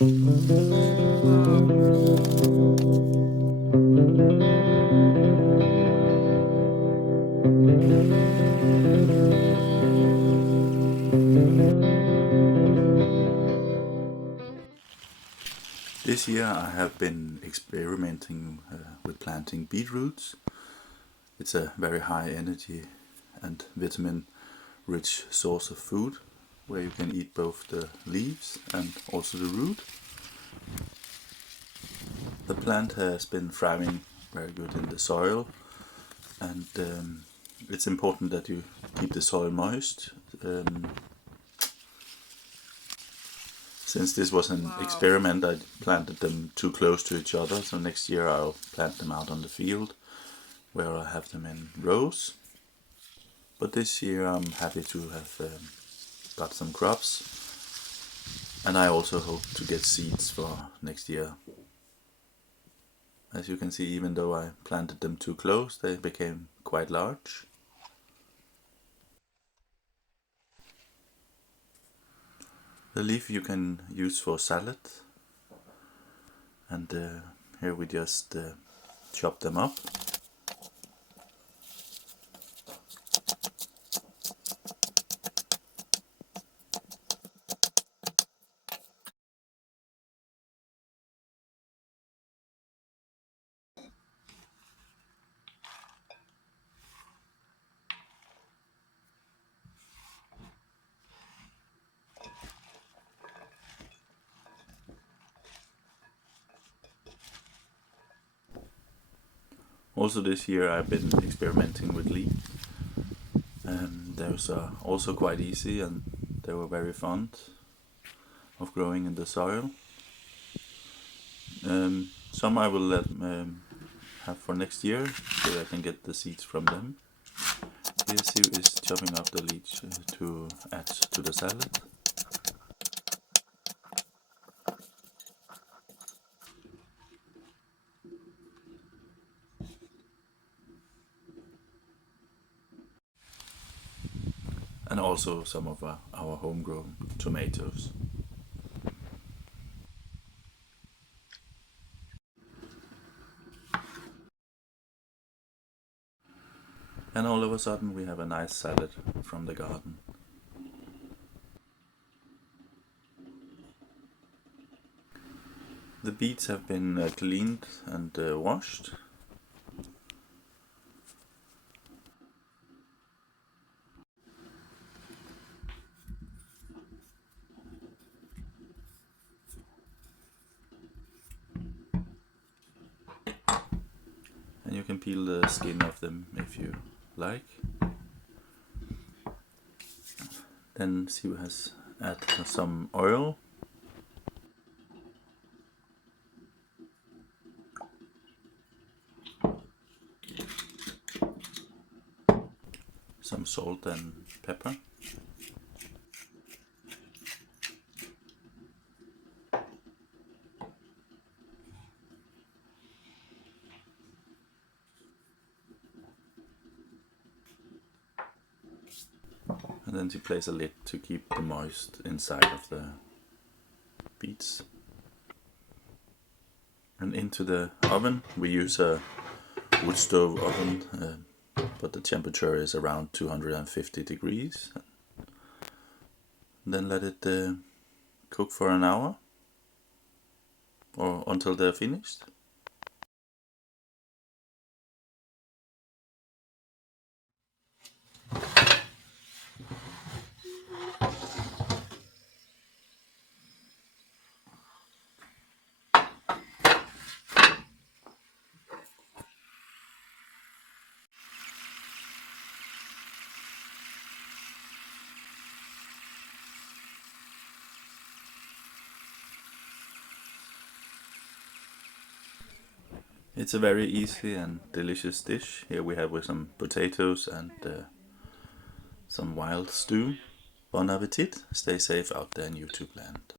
This year I have been experimenting with planting beetroots. It's a very high energy and vitamin rich source of food where you can eat both the leaves and also the root. The plant has been thriving very good in the soil, and it's important that you keep the soil moist. Since this was an experiment, I planted them too close to each other, so next year I'll plant them out on the field where I have them in rows. But this year I'm happy to have got some crops, and I also hope to get seeds for next year. As you can see, even though I planted them too close, they became quite large. The leaf you can use for salad, and here we just chop them up. Also this year I've been experimenting with leek. Those are also quite easy, and they were very fond of growing in the soil. Some I will let have for next year, so I can get the seeds from them. Here Siv is chopping up the leech to add to the salad. And also some of our homegrown tomatoes. And all of a sudden we have a nice salad from the garden. The beets have been cleaned and washed. And you can peel the skin off them if you like. Then Siv has added some oil. Some salt and pepper. And then she places a lid to keep the moist inside of the beets. And into the oven, we use a wood stove oven, but the temperature is around 250 degrees. Then let it cook for an hour or until they're finished. It's a very easy and delicious dish. Here we have with some potatoes and some wild stew. Bon appetit, stay safe out there in YouTube land.